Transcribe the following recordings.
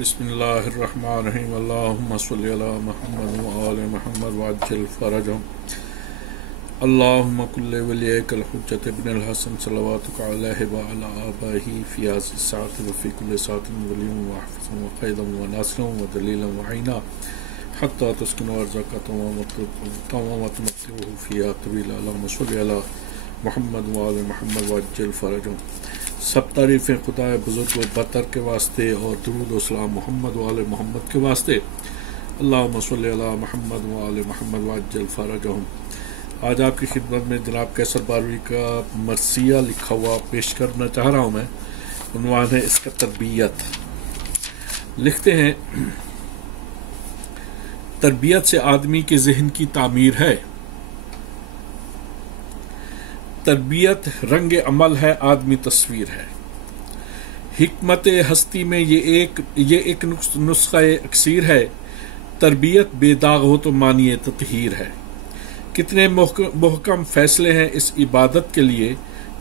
بسم اللہ الرحمن الرحیم اللہم صلی علی محمد وآل محمد وعجل فرجهم اللہم کل ولیک الحجت ابن الحسن صلواتک علیہ وعلی آبائہ فی هذه الساعة وفی کل ساعة ولیم وحفظا وقیدا وناصرا ودلیلا وعینا حتی تسکنوا ارزاق تمامت مطلبه فیہا طویلا اللہم صلی علی محمد وآل محمد وعجل فرجهم۔ سب تعریفیں خدا بزرگ و برتر کے واسطے اور درود و سلام محمد و آل محمد کے واسطے۔ اللہم صلی علی محمد و آل محمد وعجل فرجهم۔ آج آپ کی خدمت میں جناب قیصر باروی کا مرثیہ لکھا ہوا پیش کرنا چاہ رہا ہوں میں۔ عنوان ہے اس کا تربیت۔ لکھتے ہیں، تربیت سے آدمی کے ذہن کی تعمیر ہے۔ تربیت رنگ عمل ہے، آدمی تصویر ہے۔ حکمت ہستی میں یہ ایک نسخہ اکسیر ہے، تربیت بے داغ ہو تو معنی تطہیر ہے۔ کتنے محکم فیصلے ہیں اس عبادت کے لیے،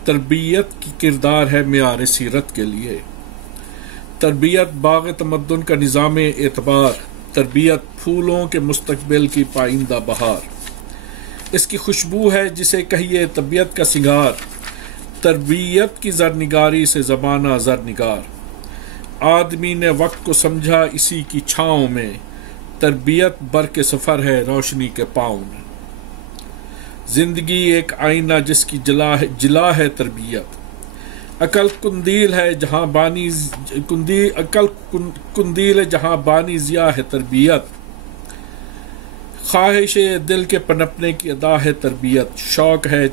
تربیت کی کردار ہے معیار سیرت کے لیے۔ تربیت باغ تمدن کا نظام اعتبار، تربیت پھولوں کے مستقبل کی پائندہ بہار۔ اس کی خوشبو ہے جسے کہیے طبیعت کا سنگار، تربیت کی زرنگاری سے زمانہ زرنگار۔ آدمی نے وقت کو سمجھا اسی کی چھاؤں میں، تربیت بر کے سفر ہے روشنی کے پاؤں میں۔ زندگی ایک آئینہ جس کی جلا ہے تربیت، عقل قندیل ہے جہاں بانی ضیا ہے تربیت۔ خواہش دل کے پنپنے کی ادا ہے تربیت، شوق ہے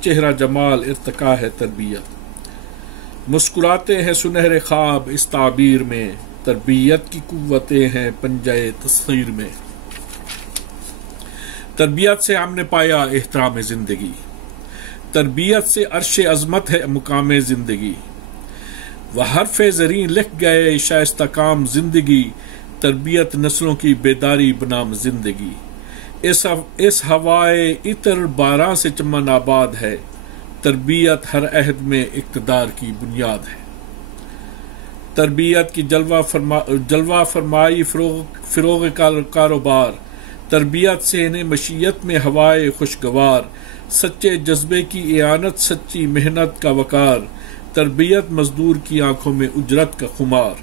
چہرہ جمال ارتقا ہے تربیت۔ مسکراتے ہیں سنہرے خواب اس تعبیر میں، تربیت کی قوتیں ہیں پنجہ تصغیر میں۔ تربیت سے ہم نے پایا احترام زندگی، تربیت سے عرش عظمت ہے مقام زندگی۔ وہ حرف زریں لکھ گئے شائستہ کام زندگی، تربیت نسلوں کی بیداری بنام زندگی۔ اس ہوائے عطر باران سے چمن آباد ہے، تربیت ہر عہد میں اقتدار کی بنیاد ہے۔ تربیت کی جلوہ فرمائی فروغ کاروبار، تربیت سے انہیں مشیت میں ہوائے خوشگوار۔ سچے جذبے کی اعانت سچی محنت کا وقار، تربیت مزدور کی آنکھوں میں اجرت کا خمار۔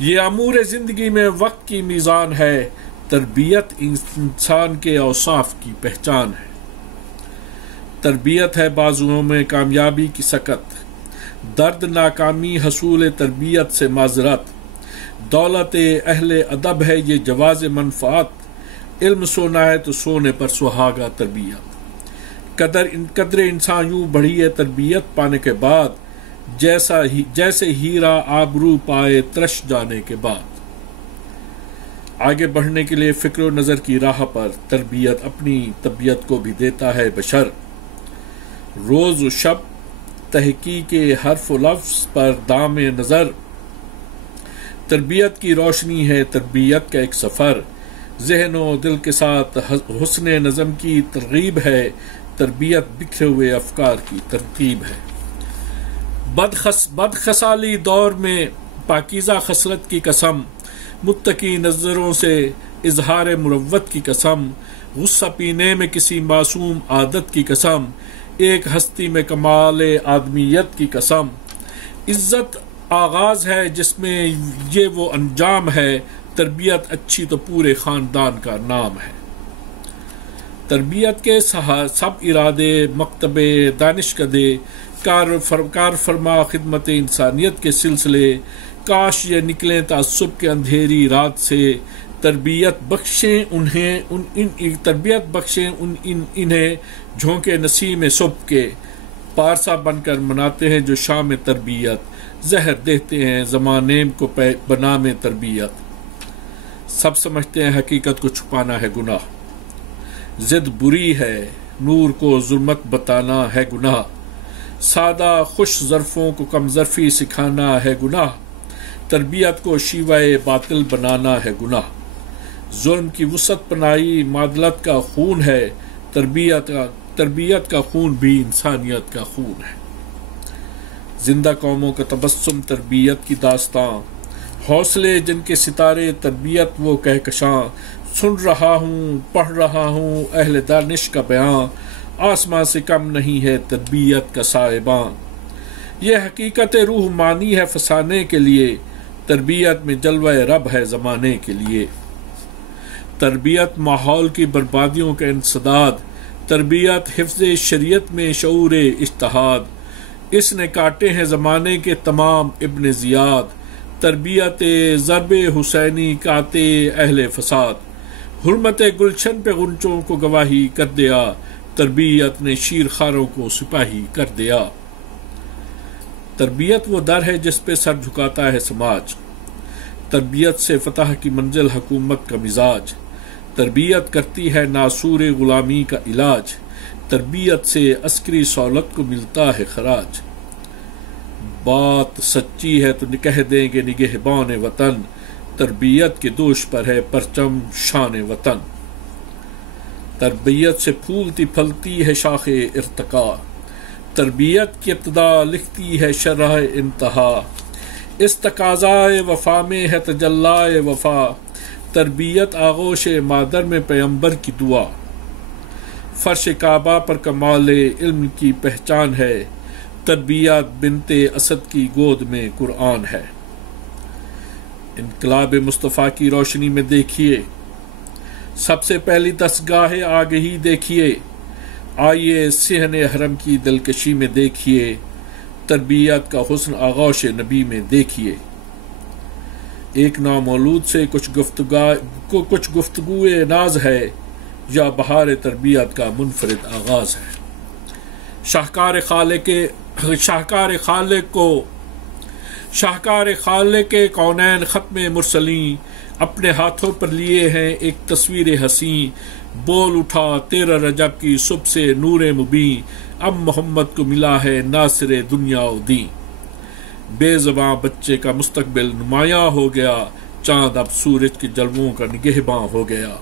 یہ امور زندگی میں وقت کی میزان ہے، تربیت انسان کے اوصاف کی پہچان ہے۔ تربیت ہے بازوؤں میں کامیابی کی سکت، درد ناکامی حصول تربیت سے معذرت۔ دولت اہل ادب ہے یہ جواز منفعت، علم سونا ہے تو سونے پر سہاگا تربیت۔ قدر انسان یوں بڑھی ہے تربیت پانے کے بعد، جیسے ہیرا آبرو پائے ترش جانے کے بعد۔ آگے بڑھنے کے لیے فکر و نظر کی راہ پر، تربیت اپنی طبیعت کو بھی دیتا ہے بشر۔ روز و شب تحقیق حرف و لفظ پر دام نظر، تربیت کی روشنی ہے تربیت کا ایک سفر۔ ذہن و دل کے ساتھ حسن نظم کی ترغیب ہے، تربیت بکھرے ہوئے افکار کی ترتیب ہے۔ بدخصالی دور میں پاکیزہ خصلت کی قسم، متقی نظروں سے اظہار مروت کی قسم۔ غصہ پینے میں کسی معصوم عادت کی قسم، ایک ہستی میں کمال آدمیت کی قسم۔ عزت آغاز ہے جس میں یہ وہ انجام ہے، تربیت اچھی تو پورے خاندان کا نام ہے۔ تربیت کے سب ارادے مکتب دانش کدے، کار فرما خدمت انسانیت کے سلسلے، کاش یہ نکلیں تعصب کے اندھیری رات سے۔ تربیت بخشیں انہیں جھونکے نسیم صبح کے، پارسا بن کر مناتے ہیں جو شام تربیت، زہر دیتے ہیں زمانے کو بنام تربیت۔ سب سمجھتے ہیں حقیقت کو چھپانا ہے گناہ، ضد بری ہے نور کو ظلمت بتانا ہے گناہ۔ سادہ خوش ظرفوں کو کم ظرفی سکھانا ہے گناہ، تربیت کو شیوہ باطل بنانا ہے گناہ۔ ظلم کی وسعت پناہی معدلت کا خون ہے، تربیت کا خون بھی انسانیت کا خون ہے۔ زندہ قوموں کا تبسم تربیت کی داستاں، حوصلے جن کے ستارے تربیت وہ کہکشاں، سن رہا ہوں پڑھ رہا ہوں اہل دانش کا بیان، آسمان سے کم نہیں ہے تربیت کا صاحبان۔ یہ حقیقت روح مانی ہے فسانے کے لیے، تربیت میں جلوہ رب ہے زمانے کے لیے۔ تربیت ماحول کی بربادیوں کا انسداد، تربیت حفظ شریعت میں شعور اجتہاد، اس نے کاٹے ہیں زمانے کے تمام ابن زیاد، تربیت ضرب حسینی کاتے اہل فساد، حرمت گلشن پہ غنچوں کو گواہی کر دیا، تربیت نے شیر خاروں کو سپاہی کر دیا۔ تربیت وہ در ہے جس پہ سر جھکاتا ہے سماج، تربیت سے فتح کی منزل حکومت کا مزاج، تربیت کرتی ہے ناسور غلامی کا علاج، تربیت سے عسکری سہولت کو ملتا ہے خراج۔ بات سچی ہے تو کہہ دیں گے نگہبان وطن، تربیت کے دوش پر ہے پرچم شان وطن۔ تربیت سے پھولتی پھلتی ہے شاخ ارتقا، تربیت کی ابتدا لکھتی ہے شرح انتہا، اس تقاضائے وفا میں ہے تجلائے وفا، تربیت آغوش مادر میں پیمبر کی دعا، فرش کعبہ پر کمال علم کی پہچان ہے، تربیت بنت اسد کی گود میں قرآن ہے۔ انقلاب مصطفیٰ کی روشنی میں دیکھیے، سب سے پہلی دستگاہ آگہی دیکھیے، آئیے صحن حرم کی دلکشی میں دیکھیے، تربیت کا حسن آغوش نبی میں دیکھیے۔ ایک نامولود سے کچھ گفتگوئے ناز ہے، یا بہار تربیت کا منفرد آغاز ہے۔ شاہکار خالق کونین ختم مرسلین، اپنے ہاتھوں پر لیے ہیں ایک تصویر حسین، بول اٹھا 13 رجب کی صبح سے نور مبین، اب محمد کو ملا ہے ناصر دنیا و دین۔ بے زباں بچے کا مستقبل نمایاں ہو گیا، چاند اب سورج کے جلووں کا نگہباں ہو گیا۔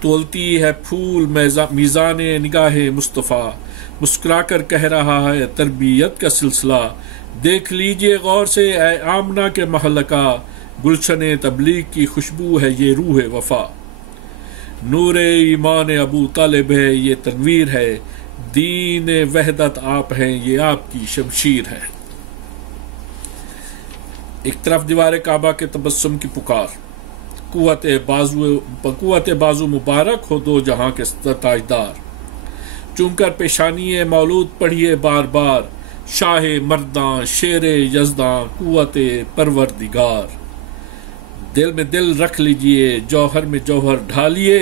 تولتی ہے پھول میزان نگاہ مصطفیٰ، مسکرا کر کہہ رہا ہے تربیت کا سلسلہ، دیکھ لیجئے غور سے اے آمنہ کے محلکہ، گلشن تبلیغ کی خوشبو ہے یہ روح وفا، نور ایمان ابو طالب ہے یہ تنویر ہے، دین وحدت آپ ہیں یہ آپ کی شمشیر ہے۔ ایک طرف دیوار کعبہ کے تبسم کی پکار، قوت بازو مبارک ہو دو جہاں کے تاجدار، چوم کر پیشانی مولود پڑھیے بار بار، شاہ مرداں شیر یزداں قوت پروردگار، دل میں دل رکھ لیجئے جوہر میں جوہر ڈھالیے،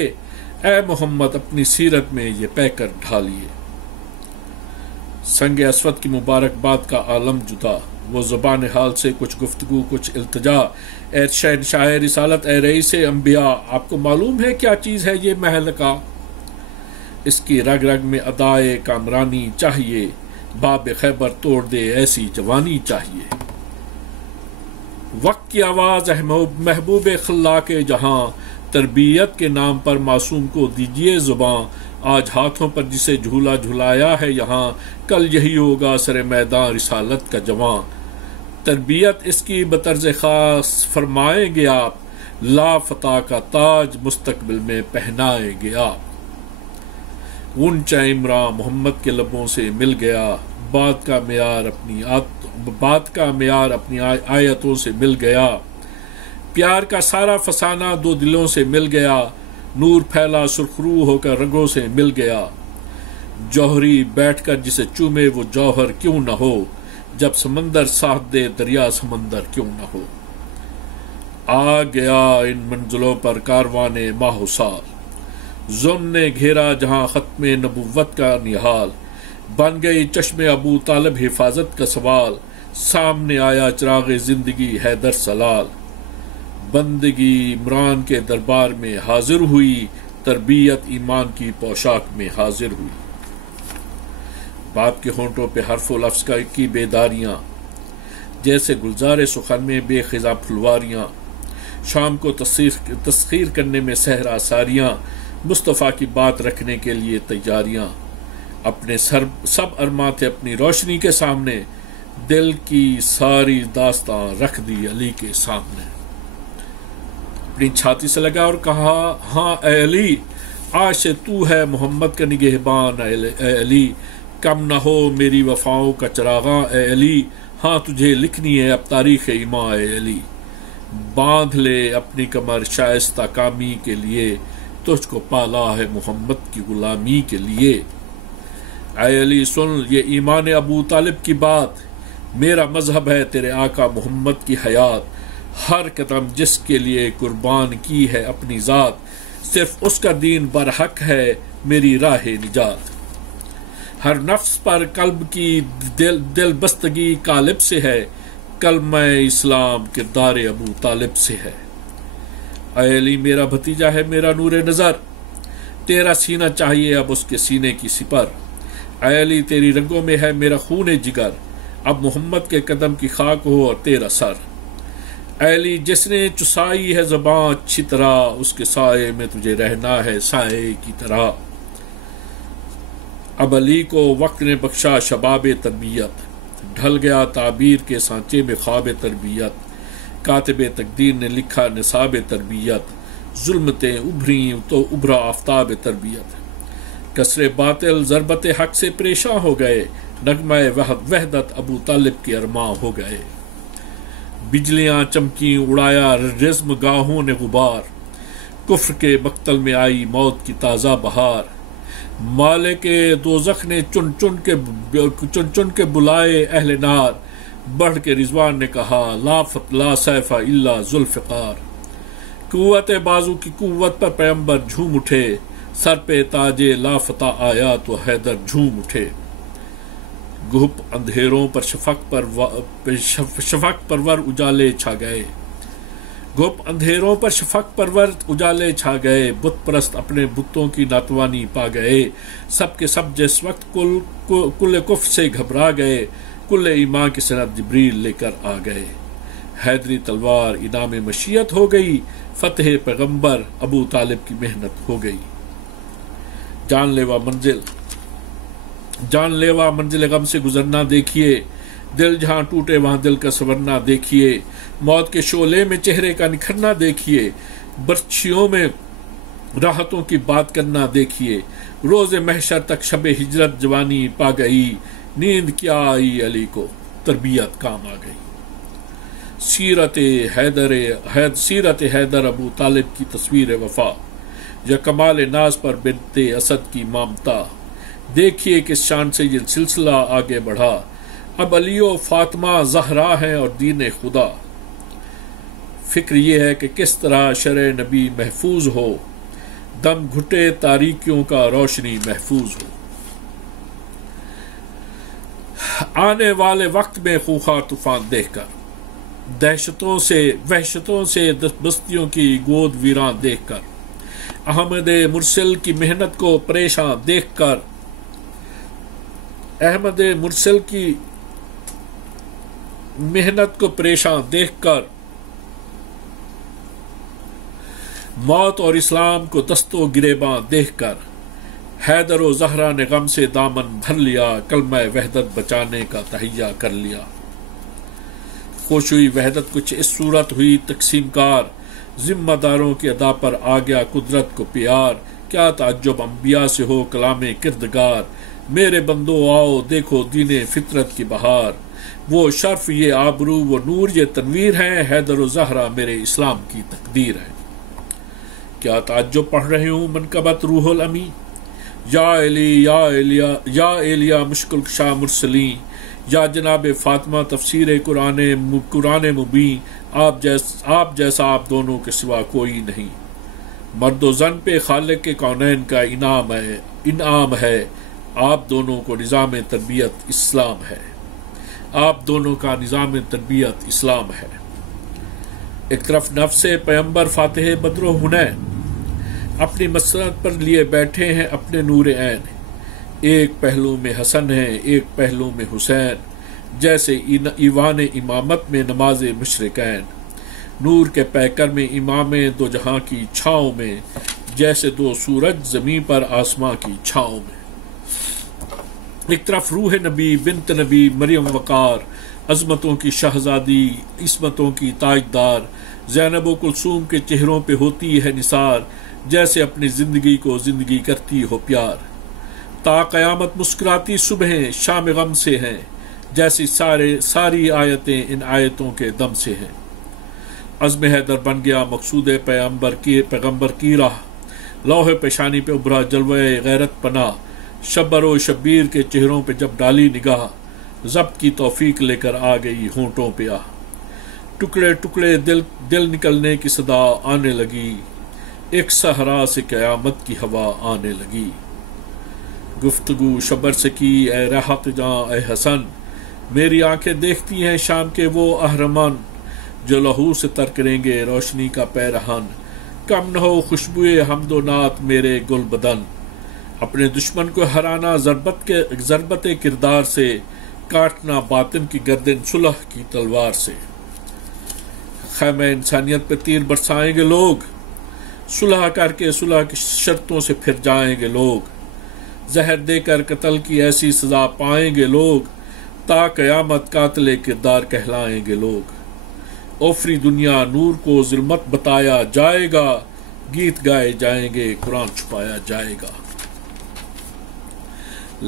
اے محمد اپنی سیرت میں یہ پہ کر ڈھالیے۔ سنگ اسود کی مبارک باد کا عالم جدا، وہ زبان حال سے کچھ گفتگو کچھ التجا، اے شہنشاہ رسالت اے رئیس انبیاء، آپ کو معلوم ہے کیا چیز ہے یہ مہلکہ، اس کی رگ رگ میں ادائے کامرانی چاہیے، باب خیبر توڑ دے ایسی جوانی چاہیے۔ وقت کی آواز ہے محبوب خلاق جہاں، تربیت کے نام پر معصوم کو دیجیے زباں، آج ہاتھوں پر جسے جھولا جھلایا ہے یہاں، کل یہی ہوگا سر میدان رسالت کا جواں، تربیت اس کی بطرز خاص فرمائیں گے آپ، لا فتح کا تاج مستقبل میں پہنائیں گے آپ۔ اونچا عمران محمد کے لبوں سے مل گیا، بات کا معیار اپنی آیتوں سے مل گیا، پیار کا سارا فسانہ دو دلوں سے مل گیا، نور پھیلا سرخرو ہو کر رگوں سے مل گیا، جوہری بیٹھ کر جسے چومے وہ جوہر کیوں نہ ہو، جب سمندر ساتھ دے دریا سمندر کیوں نہ ہو۔ آ گیا ان منزلوں پر کاروان ماہ و سال، ظلم نے گھیرا جہاں ختم نبوت کا نہال، بن گئی چشم ابو طالب حفاظت کا سوال، سامنے آیا چراغ زندگی حیدر سلال، بندگی عمران کے دربار میں حاضر ہوئی، تربیت ایمان کی پوشاک میں حاضر ہوئی۔ باپ کے ہونٹوں پہ حرف و لفظ کی بیداریاں، جیسے گلزار سخن میں بے خزاں پھلواریاں، شام کو تسخیر کرنے میں صحرا ساریاں، مصطفیٰ کی بات رکھنے کے لیے تیاریاں، اپنے سب ارماں تھے اپنی روشنی کے سامنے، دل کی ساری داستان رکھ دی علی کے سامنے. اپنی چھاتی سے لگا اور کہا ہاں اے علی، آج سے تو ہے محمد کا نگہبان. اے علی، کم نہ ہو میری وفاؤں کا چراغاں. اے علی، ہاں تجھے لکھنی ہے اب تاریخ ایماں. اے علی، باندھ لے اپنی کمر شائستہ کامی کے لیے، تجھ کو پالا ہے محمد کی غلامی کے لیے. اے علی سن یہ ایمان ابو طالب کی بات، میرا مذہب ہے تیرے آقا محمد کی حیات. ہر قدم جس کے لیے قربان کی ہے اپنی ذات، صرف اس کا دین برحق ہے میری راہ نجات. ہر نفس پر قلب کی دل بستگی غالب سے ہے، کلمہ اسلام کردار ابو طالب سے ہے. اے علی میرا بھتیجا ہے میرا نور نظر، تیرا سینہ چاہیے اب اس کے سینے کی سپر. اے علی تیری رنگوں میں ہے میرا خون جگر، اب محمد کے قدم کی خاک ہو اور تیرا سر. اے علی جس نے چسائی ہے زباں اچھی طرح، اس کے سائے میں تجھے رہنا ہے سائے کی طرح. اب علی کو وقت نے بخشا شباب تربیت، ڈھل گیا تعبیر کے سانچے میں خواب تربیت. کاتب تقدیر نے لکھا نصاب تربیت، ظلمتیں ابھریں تو ابھرا آفتاب تربیت. کسر باطل ضربت حق سے پریشاں ہو گئے، نغمہ وحدت ابو طالب کے ارماں ہو گئے. بجلیاں چمکیں اڑایا رزم گاہوں نے غبار، کفر کے مقتل میں آئی موت کی تازہ بہار. مالک دوزخ نے چن چن کے بلائے اہل نار، بڑھ کے رضوان نے کہا لا سیف الا ذوالفقار. قوت بازو کی قوت پر پیغمبر جھوم اٹھے، سر پہ تاج لافتہ آیا تو حیدر جھوم اٹھے. گھپ اندھیروں پر شفق پرور اجالے چھا گئے، گھپ اندھیروں پر شفق پرور اجالے چھا گئے. بت پرست اپنے بتوں کی ناتوانی پا گئے، سب کے سب جس وقت کل کف سے گھبرا گئے. کل ایمان کی سند جبریل لے کر آ گئے. حیدری تلوار انعام مشیت ہو گئی، فتح پیغمبر ابو طالب کی محنت ہو گئی. جان لیوا منزل غم سے گزرنا دیکھیے، دل جہاں ٹوٹے وہاں دل کا سنورنا دیکھیے. موت کے شعلے میں چہرے کا نکھرنا دیکھیے، برچھیوں میں راحتوں کی بات کرنا دیکھیے. روز محشر تک شب ہجرت جوانی پا گئی، نیند کیا آئی علی کو تربیت کام آ گئی. سیرت حیدر ابو طالب کی تصویر وفا، یا کمال ناز پر بنت اسد کی مامتا. دیکھیے کس شان سے یہ سلسلہ آگے بڑھا، اب علی و فاطمہ زہرا ہیں اور دین خدا. فکر یہ ہے کہ کس طرح شرع نبی محفوظ ہو، دم گھٹے تاریکیوں کا روشنی محفوظ ہو. آنے والے وقت میں خوخار طوفان دیکھ کر، وحشتوں سے بستیوں کی گود ویران دیکھ کر، احمد مرسل کی محنت کو پریشان دیکھ کر، احمد مرسل کی محنت کو پریشان دیکھ کر، موت اور اسلام کو دست و گریباں دیکھ کر، حیدر و زہرا نے غم سے دامن بھر لیا، کلمہ وحدت بچانے کا تہیہ کر لیا. خوش ہوئی وحدت کچھ اس صورت ہوئی تقسیم کار، ذمہ داروں کی ادا پر آ گیا قدرت کو پیار. کیا تعجب انبیاء سے ہو کلام کردگار، میرے بندو آؤ دیکھو دین فطرت کی بہار. وہ شرف یہ آبرو وہ نور یہ تنویر ہیں، حیدر و زہرا میرے اسلام کی تقدیر ہے. کیا تعجب پڑھ رہے ہوں منقبت روح الامی، یا ایلیا مشکل شاہ مرسلین، یا جناب فاطمہ تفسیر قرآن مبین. آپ جیسا آپ دونوں کے سوا کوئی نہیں. مرد و زن پہ خالق کے کونین کا انعام ہے، آپ دونوں کو نظام تربیت اسلام ہے، آپ دونوں کا نظام تربیت اسلام ہے. ایک طرف نفس پیغمبر فاتح بدر و حنین اپنی مسند پر لیے بیٹھے ہیں اپنے نور عین. ایک پہلو میں حسن ہے ایک پہلو میں حسین، جیسے ایوان امامت میں نماز مشرقین. نور کے پیکر میں امام دو جہاں کی چھاؤں میں، جیسے دو سورج زمین پر آسماں کی چھاؤں میں. ایک طرف روح نبی بنت نبی مریم وقار عظمتوں کی شہزادی عصمتوں کی تاجدار زینب و کلثوم کے چہروں پہ ہوتی ہے نثار، جیسے اپنی زندگی کو زندگی کرتی ہو پیار۔ تا قیامت مسکراتی صبحیں شام غم سے ہیں، جیسی ساری آیتیں ان آیتوں کے دم سے ہیں۔ عزم حیدر بن گیا مقصود پیغمبر کی راہ، لوح پیشانی پہ ابھرا جلوہ غیرت پناہ، شبر و شبیر کے چہروں پہ جب ڈالی نگاہ، ضبط کی توفیق لے کر آ گئی ہونٹوں پہ آہ۔ ٹکڑے ٹکڑے دل نکلنے کی صدا آنے لگی، ایک صحرا سے قیامت کی ہوا آنے لگی۔ گفتگو شبر سے کی اے راحت جاں اے حسن، میری آنکھیں دیکھتی ہیں شام کے وہ اہرمان، جو لہو سے تر کریں گے روشنی کا پیرہن۔ کم نہ ہو خوشبوئے حمد و نعت میرے گل بدن، اپنے دشمن کو ہرانا ضربت کردار سے، کاٹنا باطن کی گردن صلح کی تلوار سے۔ خیمہ انسانیت پہ تیر برسائیں گے لوگ، صلح کر کے صلح کی شرطوں سے پھر جائیں گے لوگ، زہر دے کر قتل کی ایسی سزا پائیں گے لوگ، تا قیامت قاتل کردار کہلائیں گے لوگ۔ اوفری دنیا نور کو ظلمت بتایا جائے گا، گیت گائے جائیں گے قرآن چھپایا جائے گا۔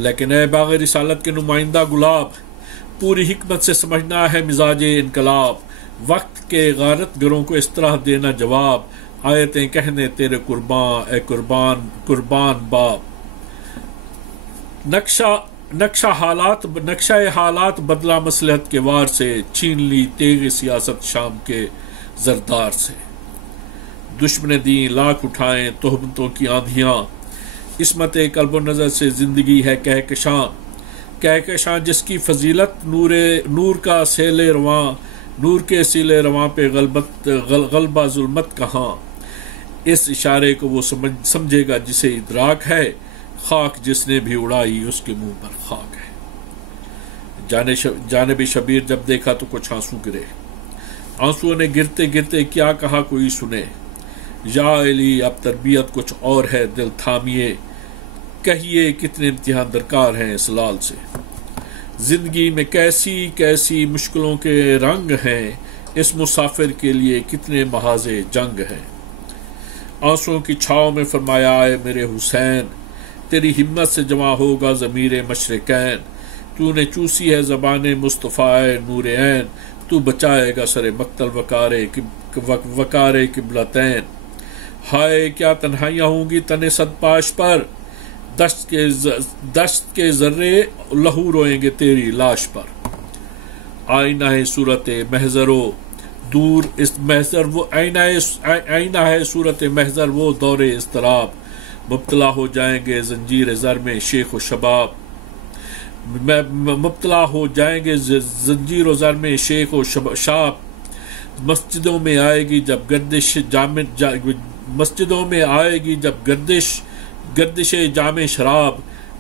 لیکن اے باغ رسالت کے نمائندہ گلاب، پوری حکمت سے سمجھنا ہے مزاج انقلاب، وقت کے غارت گروں کو اس طرح دینا جواب، آیتیں کہنے تیرے قربان اے قربان باپ۔ نقشہ حالات بدلا مصلحت کے وار سے، چھین لی تیغ سیاست شام کے زردار سے۔ دشمن دین لاکھ اٹھائیں تہمتوں کی آندھیاں، عصمت قلب و نظر سے زندگی ہے کہکشاں جس کی فضیلت نور کا سیل رواں، نور کے سیل رواں پہ غلبہ ظلمت کہاں۔ اس اشارے کو وہ سمجھے گا جسے ادراک ہے، خاک جس نے بھی اڑائی اس کے منہ پر خاک ہے۔ جانب شبیر جب دیکھا تو کچھ آنسو گرے، آنسوؤں نے گرتے گرتے کیا کہا کوئی سنے، یا علی اب تربیت کچھ اور ہے دل تھامیے، کہیے کتنے امتحان درکار ہیں اس لال سے۔ زندگی میں کیسی کیسی مشکلوں کے رنگ ہیں، اس مسافر کے لیے کتنے محاذ جنگ ہیں۔ آنسوؤں کی چھاؤں میں فرمایا اے میرے حسین، تیری ہمت سے جمع ہوگا ضمیر مشرقین، تو نے چوسی ہے زبان مصطفیٰ نور عین، تو بچائے گا سر مقتل وقارے قبلتین۔ ہائے کیا تنہائیاں ہوں گی تن صد پاش پر، دشت کے ذرے لہو روئیں گے تیری لاش پر۔ آئینہ ہے صورت محضر و دور اس محضر وہ آئینہ ہے صورت محضر وہ دور اضطراب، مبتلا ہو جائیں گے زنجیر زر میں شیخ و شباب، مبتلا ہو جائیں گے زنجیر و زر میں شیخ و شاب۔ مسجدوں میں آئے گی جب گردش جام شراب،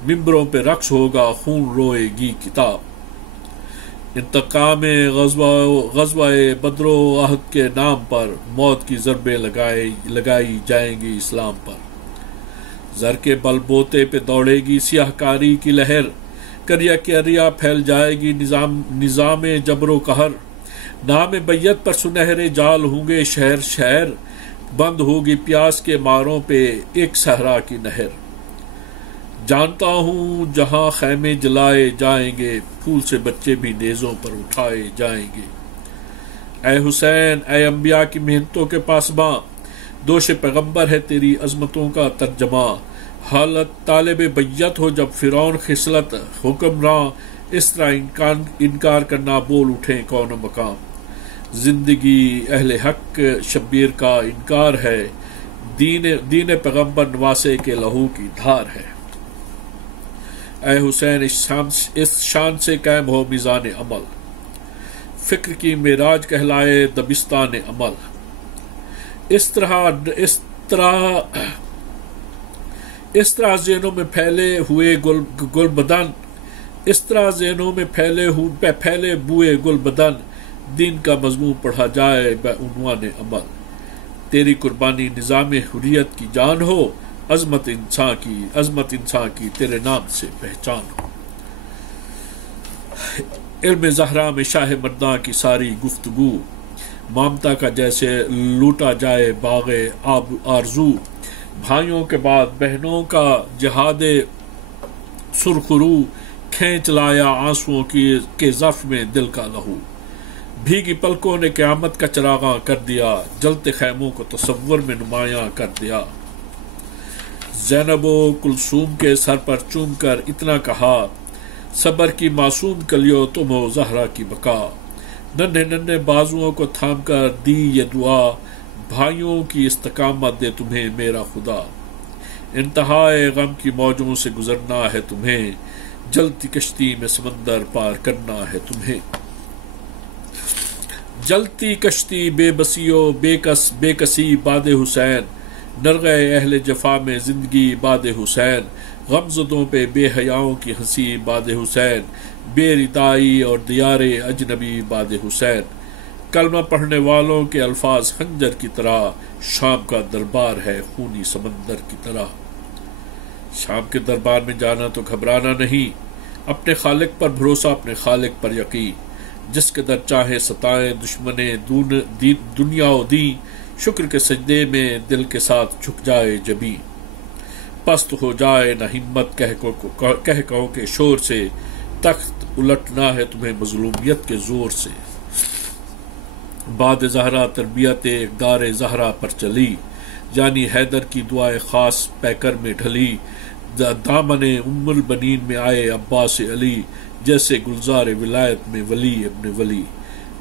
ممبروں پہ رقص ہوگا خون روئے گی کتاب۔ انتقام غزوہ بدر و احد کے نام پر، موت کی ضربیں لگائی جائیں گی اسلام پر۔ زر کے بل بوتے پہ دوڑے گی سیاہ کاری کی لہر، کریا کریا پھیل جائے گی نظام جبر و قہر۔ نام بیت پر سنہرے جال ہوں گے شہر شہر، بند ہوگی پیاس کے ماروں پہ ایک صحرا کی نہر۔ جانتا ہوں جہاں خیمے جلائے جائیں گے، پھول سے بچے بھی نیزوں پر اٹھائے جائیں گے۔ اے حسین اے انبیاء کی محنتوں کے پاسباں، دوش پیغمبر ہے تیری عظمتوں کا ترجمہ۔ حالت طالب بیت ہو جب فرعون خصلت حکمراں، اس طرح انکار کرنا بول اٹھیں کون مقام۔ زندگی اہل حق شبیر کا انکار ہے، دین پیغمبر نواسے کے لہو کی دھار ہے۔ اے حسین اس شان سے قائم ہو میزان عمل، فکر کی معراج کہلائے دبستان عمل۔ اس طرح ذہنوں میں پھیلے ہوئے گل بدن، اس طرح ذہنوں میں پھیلے بوئے گل بدن، دین کا مضمون پڑھا جائے بعنوان عمل۔ تیری قربانی نظام حریت کی جان ہو، عظمت انسان کی تیرے نام سے پہچان ہو۔ علم زہرا میں شاہ مرداں کی ساری گفتگو، مامتا کا جیسے لوٹا جائے باغ آرزو، بھائیوں کے بعد بہنوں کا جہاد سرخرو، کھینچ لایا آنسوؤں کے ظرف میں دل کا لہو، بھیگی پلکوں نے قیامت کا چراغاں کر دیا، جلتے خیموں کو تصور میں نمایاں کر دیا۔ زینب و کلثوم کے سر پر چوم کر اتنا کہا، صبر کی معصوم کلیو تم ہو زہرا کی بقا، ننھے ننھے بازوؤں کو تھام کر دی یہ دعا، بھائیوں کی استقامت دے تمہیں میرا خدا، انتہائے غم کی موجوں سے گزرنا ہے تمہیں، جلتی کشتی میں سمندر پار کرنا ہے تمہیں، جلتی کشتی بے بسیو بے کسی باد حسین، نرغے اہل جفا میں زندگی باد حسین، غمزدوں پہ بے حیاؤں کی ہنسی باد حسین، بے ردائی اور دیار اجنبی باد حسین، کلمہ پڑھنے والوں کے الفاظ خنجر کی طرح، شام کا دربار ہے خونی سمندر کی طرح۔ شام کے دربار میں جانا تو گھبرانا نہیں، اپنے خالق پر بھروسہ، اپنے خالق پر یقین، جس کے در چاہے ستائیں دشمنے دنیا و دین، شکر کے سجدے میں دل کے ساتھ جھک جائے جبیں، پست ہو جائے نہ ہمت کہوں کے شور سے، تخت الٹنا ہے تمہیں مظلومیت کے زور سے، بعد زہرا تربیت اقدار زہرا پر چلی، یعنی حیدر کی دعائے خاص پیکر میں ڈھلی، دامن ام البنین میں آئے عباس علی، جیسے گلزار ولایت میں ولی ابن ولی،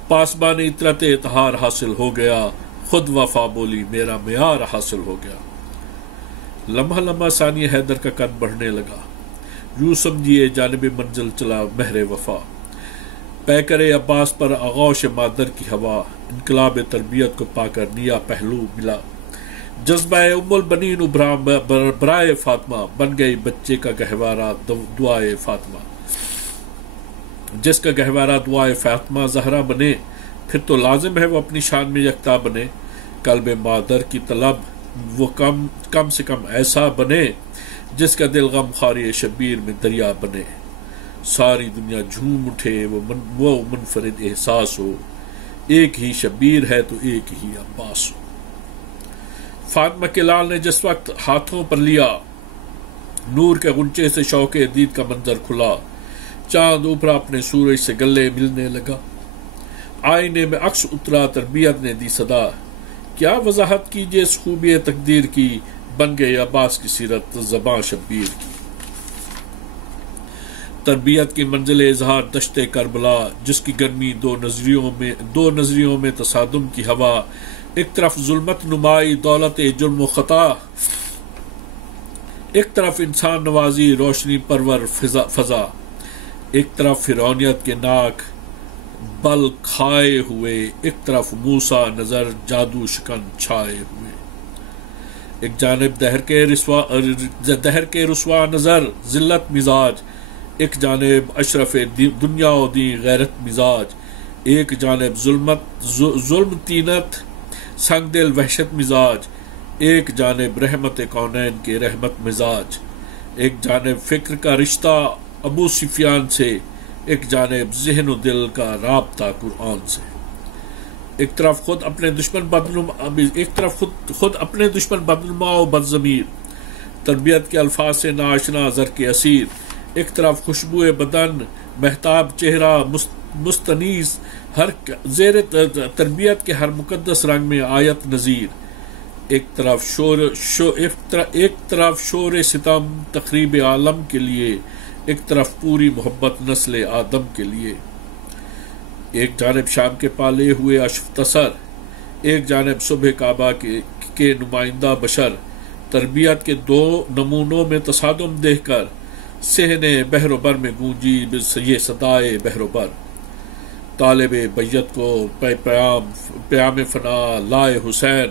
پاسبان اطرت اطہار حاصل ہو گیا، خود وفا بولی میرا معیار حاصل ہو گیا۔ لمحہ لمحہ ثانیہ حیدر کا قد بڑھنے لگا، یوں سمجھیے جانب منزل چلا مہر وفا، پیکر عباس پر آغوش مادر کی ہوا، انقلاب تربیت کو پا کر نیا پہلو ملا، جذبہ ام البنین ابھرا برائے فاطمہ، بن گئی بچے کا گہوارہ دعائے فاطمہ، جس کا گہوارہ دعائے فاطمہ زہرا بنے، پھر تو لازم ہے وہ اپنی شان میں یکتا بنے، قلب مادر کی طلب وہ کم سے کم ایسا بنے، جس کا دل غم خاری شبیر میں دریا بنے، ساری دنیا جھوم اٹھے وہ منفرد احساس ہو، ایک ہی شبیر ہے تو ایک ہی عباس ہو۔ فاطمہ کے لال نے جس وقت ہاتھوں پر لیا، نور کے غنچے سے شوق دید کا منظر کھلا، چاند اوپرا اپنے سورج سے گلے ملنے لگا، آئینے میں عکس اترا تربیت نے دی صدا، کیا وضاحت کیجیے اس خوبی تقدیر کی، بن گئے عباس کی سیرت زباں شبیر کی۔ تربیت کی منزل اظہار دشت کربلا، جس کی گرمی دو نظریوں میں تصادم کی ہوا، ایک طرف ظلمت نمائی دولت جرم و خطا، ایک طرف انسان نوازی روشنی پرور فضا، ایک طرف فرعونیت کے ناک بل کھائے ہوئے، ایک طرف موسیٰ نظر جادو شکن چھائے ہوئے، ایک جانب دہر کے رسوا نظر ذلت مزاج، ایک جانب اشرف دنیا و دین غیرت مزاج، ایک جانب ظلم تینت سنگ دل وحشت مزاج، ایک جانب رحمت کونین کے رحمت مزاج، ایک جانب فکر کا رشتہ ابو سفیان سے، ایک جانب ذہن و دل کا رابطہ قرآن سے، ایک طرف خود اپنے دشمن بدنما و بدضمیر، تربیت کے الفاظ سے ناآشنا زر کے اسیر، ایک طرف خوشبو بدن مہتاب چہرہ مستنیس، ہر زیر تربیت کے ہر مقدس رنگ میں آیت نظیر، ایک طرف شور ستم تخریب عالم کے لیے، ایک طرف پوری محبت نسل آدم کے لیے، ایک جانب شام کے پالے ہوئے اشف تسر، ایک جانب صبح کعبہ کے نمائندہ بشر، تربیت کے دو نمونوں میں تصادم دیکھ کر صحن بحر و بر میں گونجی یہ صدائے بحر و بر، طالب بیت کو پیام فنا لائے حسین،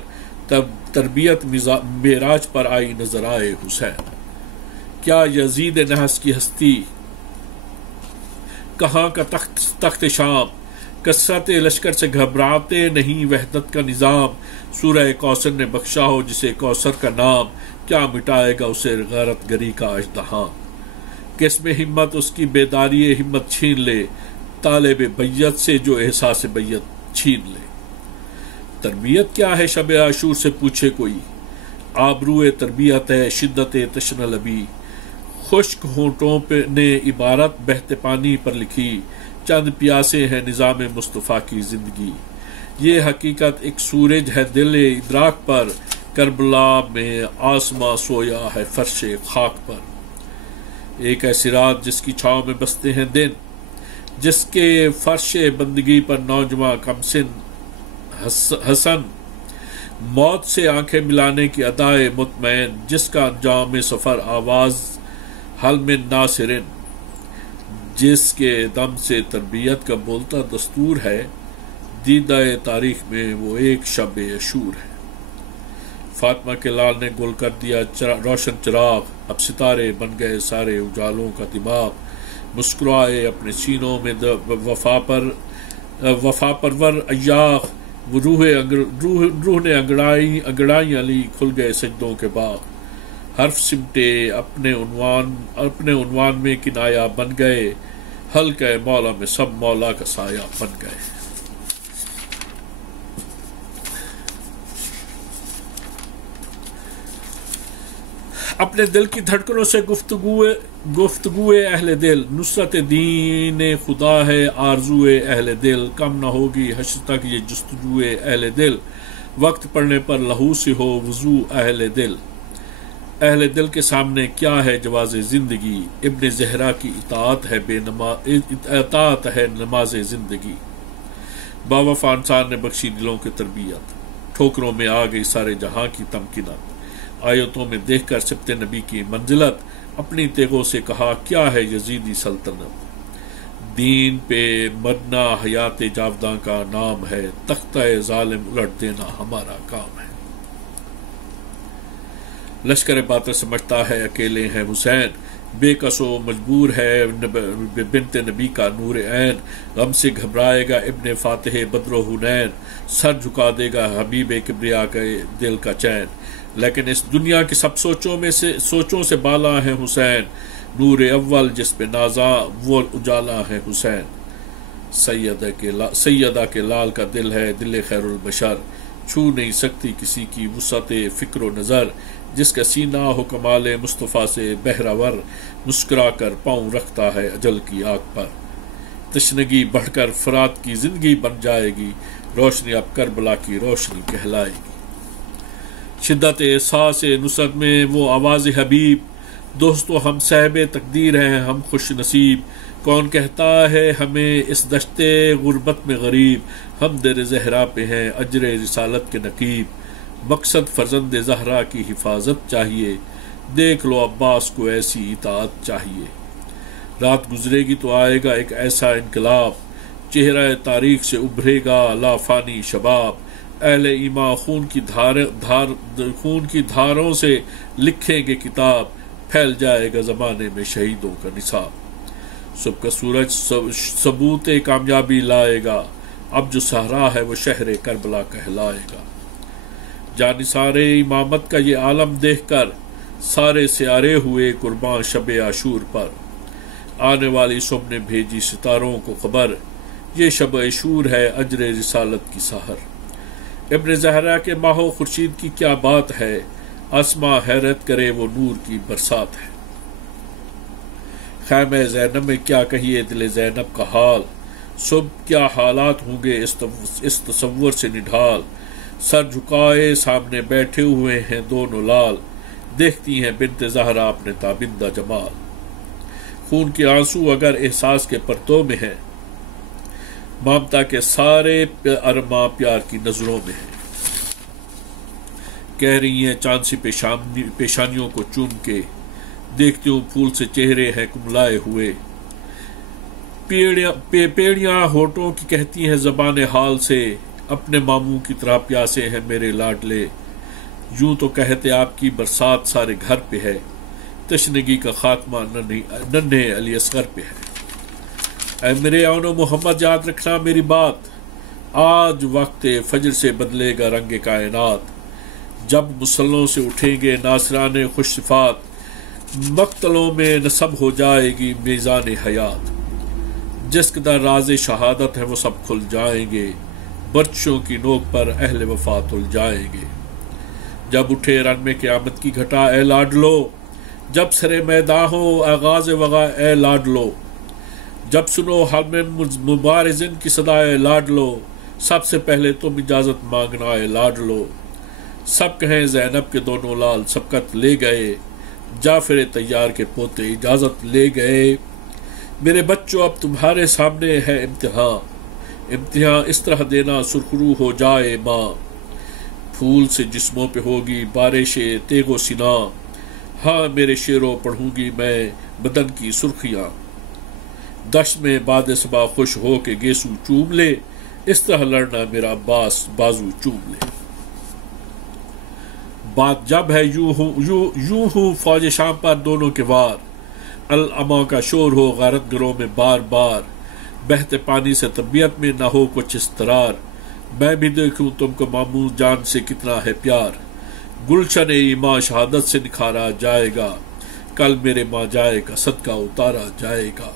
تب تربیت معراج پر آئی نظر آئے حسین، کیا یزید نحس کی ہستی، کہاں کا تخت شام، کثرت لشکر سے گھبراتے نہیں وحدت کا نظام، سورہ کوثر نے بخشا ہو جسے کوثر کا نام، کیا مٹائے گا اسے غیرت گری کا اژدہام، کس میں ہمت اس کی بیداری ہمت چھین لے، طالب بیت سے جو احساس بیت چھین لے۔ تربیت کیا ہے شب عاشور سے پوچھے کوئی، آبروئے تربیت ہے شدت تشنہ لبی، خشک ہونٹوں پہ نے عبارت بہتے پانی پر لکھی، چند پیاسے ہیں نظام مصطفیٰ کی زندگی، یہ حقیقت ایک سورج ہے دل ادراک پر، کربلا میں آسماں سویا ہے فرش خاک پر، ایک ایسی رات جس کی چھاؤں میں بستے ہیں دن، جس کے فرش بندگی پر نوجواں کم سن حسن، موت سے آنکھیں ملانے کی ادائے مطمئن، جس کا انجام سفر آواز حل من ناصرن، جس کے دم سے تربیت کا بولتا دستور ہے، دیدہ تاریخ میں وہ ایک شب عاشور ہے۔ فاطمہ کے لال نے گل کر دیا روشن چراغ، اب ستارے بن گئے سارے اجالوں کا دماغ، مسکرائے اپنے سینوں میں وفا پرور ایاغ، روح نے انگڑائیاں لی، کھل گئے سجدوں کے باغ، حرف سمٹے اپنے عنوان میں کنایا بن گئے، حلقہ مولا میں سب مولا کا سایہ بن گئے۔ اپنے دل کی دھڑکنوں سے گفتگو اہل دل، نصرت دین خدا ہے آرزو اہل دل، کم نہ ہوگی حشر تک یہ جستجو اہل دل، وقت پڑنے پر لہو سے ہو وضو اہل دل، اہل دل کے سامنے کیا ہے جواز زندگی، ابن زہرا کی اطاعت ہے نماز زندگی، باوفا انسان نے بخشی دلوں کی تربیت، ٹھوکروں میں آ گئی سارے جہاں کی تمکنت، آیتوں میں دیکھ کر سبت نبی کی منزلت، اپنی تیغوں سے کہا کیا ہے یزیدی سلطنت، دین پہ مرنا حیات جاوداں کا نام ہے، تختہ ظالم الٹ دینا ہمارا کام ہے۔ لشکر باطل سمجھتا ہے اکیلے ہیں حسین، بے کس و مجبور ہے بنت نبی کا نور عین، غم سے گھبرائے گا ابن فاتح بدر و حنین، سر جھکا دے گا حبیب کبریا کے دل کا چین، لیکن اس دنیا کی سب سوچوں سے بالا ہے حسین، نور اول جس پہ نازاں وہ اجالا ہے حسین، سیدہ کے لال کا دل ہے دل خیر البشر، چھو نہیں سکتی کسی کی وسعت فکر و نظر، جس کا سینہ ہو کمال مصطفیٰ سے بہراور، مسکرا کر پاؤں رکھتا ہے اجل کی آگ پر، تشنگی بڑھ کر فرات کی زندگی بن جائے گی، روشنی اب کربلا کی روشنی کہلائے گی، شدت احساس نصرت میں وہ آواز حبیب، دوستو ہم صاحب تقدیر ہیں ہم خوش نصیب، کون کہتا ہے ہمیں اس دشت غربت میں غریب، ہم در زہرا پہ ہیں اجر رسالت کے نقیب، مقصد فرزند زہرا کی حفاظت چاہیے، دیکھ لو عباس کو ایسی اطاعت چاہیے، رات گزرے گی تو آئے گا ایک ایسا انقلاب، چہرہ تاریخ سے ابھرے گا لافانی شباب، اہل ایمان خون کی دھاروں سے لکھیں گے کتاب، پھیل جائے گا زمانے میں شہیدوں کا نصاب، صبح کا سورج ثبوت کامیابی لائے گا، اب جو صحرا ہے وہ شہر کربلا کہلائے گا، جانثار امامت کا یہ عالم دیکھ کر سارے سیارے ہوئے قربان شب عاشور پر، آنے والی صبح نے بھیجی ستاروں کو خبر، یہ شب عاشور ہے اجر رسالت کی سحر، ابن زہرا کے ماہ و خورشید کی کیا بات ہے، آسماں حیرت کرے وہ نور کی برسات ہے، خیمہ زینب میں کیا کہیے دل زینب کا حال، صبح کیا حالات ہوں گے اس تصور سے نڈھال، سر جھکائے سامنے بیٹھے ہوئے ہیں دونوں لال، دیکھتی ہیں بنت زہرا اپنے تابندہ جمال، خون کے آنسو اگر احساس کے پرتوں میں ہیں، ممتا کے سارے ارماں پیار کی نظروں میں ہیں، کہہ رہی ہیں چاند سی پیشانیوں کو چوم کے، دیکھتی ہوں پھول سے چہرے ہیں کملائے ہوئے، پیڑیاں ہونٹوں کی کہتی ہیں زبان حال سے، اپنے ماموں کی طرح پیاسے ہیں میرے لاڈلے، یوں تو کہتے آپ کی برسات سارے گھر پہ ہے، تشنگی کا خاتمہ ننھے علی اصغر پہ ہے، اے میرے اون و محمد یاد رکھنا میری بات، آج وقت فجر سے بدلے گا رنگ کائنات، جب مسلوں سے اٹھیں گے ناصران خوش صفات، مقتلوں میں نصب ہو جائے گی میزان حیات، جس قدر راز شہادت ہے وہ سب کھل جائیں گے، برچوں کی نوک پر اہل وفا تل جائیں گے۔ جب اٹھے رن میں قیامت کی گھٹا اے لاڈلو، جب سرے میداں ہو آغاز وغا اے لاڈلو، جب سنو حلم مبارزن کی صدا اے لاڈلو، سب سے پہلے تم اجازت مانگنا اے لاڈلو۔ سب کہیں زینب کے دونوں لال سبقت لے گئے، جعفر طیار کے پوتے اجازت لے گئے۔ میرے بچوں اب تمہارے سامنے ہے امتحان اس طرح دینا سرخرو ہو جائے ماں، پھول سے جسموں پہ ہوگی بارش تیغ و سنا، ہاں میرے شیروں پڑھوں گی میں بدن کی سرخیاں، دشت میں باد صبا خوش ہو کے گیسو چوم لے، اس طرح لڑنا میرا عباس بازو چوم لے۔ بات جب ہے یوں ہوں فوج شام پر دونوں کے وار، العما کا شور ہو غارت گروں میں بار بار، بہتے پانی سے طبیعت میں نہ ہو کچھ استرار، میں بھی دیکھوں تم کو ماموں جان سے کتنا ہے پیار، گلشن ایمان شہادت سے نکھارا جائے گا، کل میرے ماں جائے کا صدقہ اتارا جائے گا۔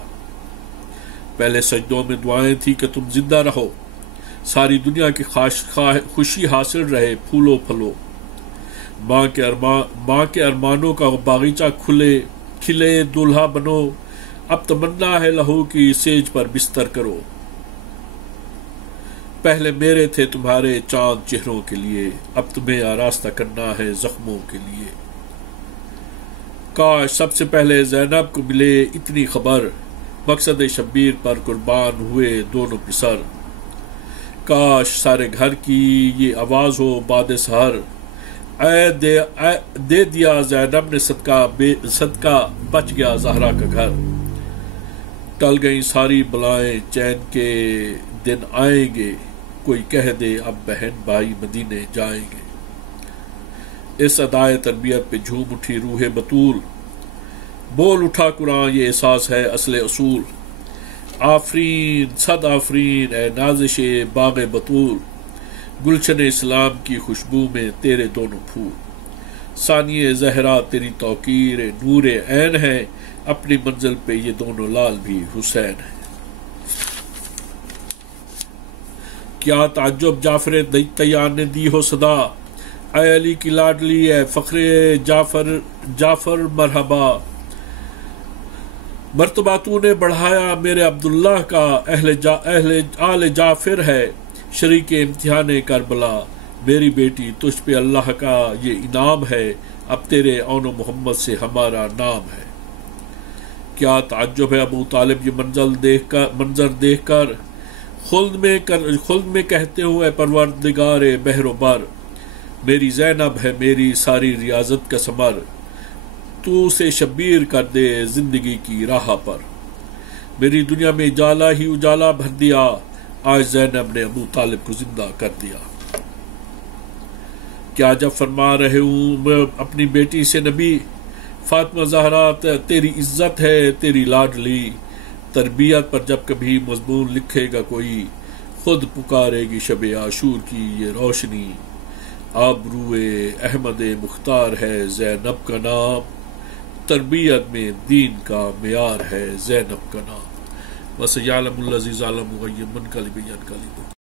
پہلے سجدوں میں دعائیں تھی کہ تم زندہ رہو، ساری دنیا کی خوشی حاصل رہے پھولو پھلو، ماں کے ارمانوں کا باغیچہ کھلے دولہا بنو، اب تمنا ہے لہو کی سیج پر بستر کرو، پہلے میرے تھے تمہارے چاند چہروں کے لیے، اب تمہیں آراستہ کرنا ہے زخموں کے لیے۔ کاش سب سے پہلے زینب کو ملے اتنی خبر، مقصد شبیر پر قربان ہوئے دونوں پسر، کاش سارے گھر کی یہ آواز ہو باد سحر، دے دیا زینب نے صدقہ بچ گیا زہرا کا گھر، ٹل گئی ساری بلائیں چین کے دن آئیں گے، کوئی کہہ دے اب بہن بھائی مدینے جائیں گے۔ اس ادائے تربیت پہ جھوم اٹھی روح بطول، بول اٹھا قرآن یہ احساس ہے اصل اصول، آفرین صد آفرین اے نازش باغ بطول، گلشن اسلام کی خوشبو میں تیرے دونوں پھول، ثانی زہرا تیری توقیر نور عین ہے، اپنی منزل پہ یہ دونوں لال بھی حسین ہیں۔ کیا تعجب جعفر طیار نے دی ہو صدا، اے علی کی لاڈلی اے فخر جعفر مرحبا، مرتبہ تو نے بڑھایا میرے عبداللہ کا، آل جعفر ہے شریک امتحان کربلا، میری بیٹی تجھ پہ اللہ کا یہ انعام ہے، اب تیرے اون و محمد سے ہمارا نام ہے۔ کیا تعجب ہے ابو طالب یہ منظر دیکھ کر، خلد میں کہتے ہوئے پروردگار بحر و بر، میری زینب ہے میری ساری ریاضت کا ثمر، تو اسے شبیر کر دے زندگی کی راہ پر، میری دنیا میں اجالا ہی اجالا بھر دیا، آج زینب نے ابو طالب کو زندہ کر دیا۔ کیا جب فرما رہے ہوں میں اپنی بیٹی سے نبی، فاطمہ زہرا تیری عزت ہے تیری لاڈلی، تربیت پر جب کبھی مضمون لکھے گا کوئی، خود پکارے گی شب عاشور کی یہ روشنی، آبروئے احمد مختار ہے زینب کا نام، تربیت میں دین کا معیار ہے زینب کا نام۔ وَسَيَعْلَمُ الَّذِي ظَلَمُوا غَيًّا مُنْقَلِبًا يَنْقَلِبُ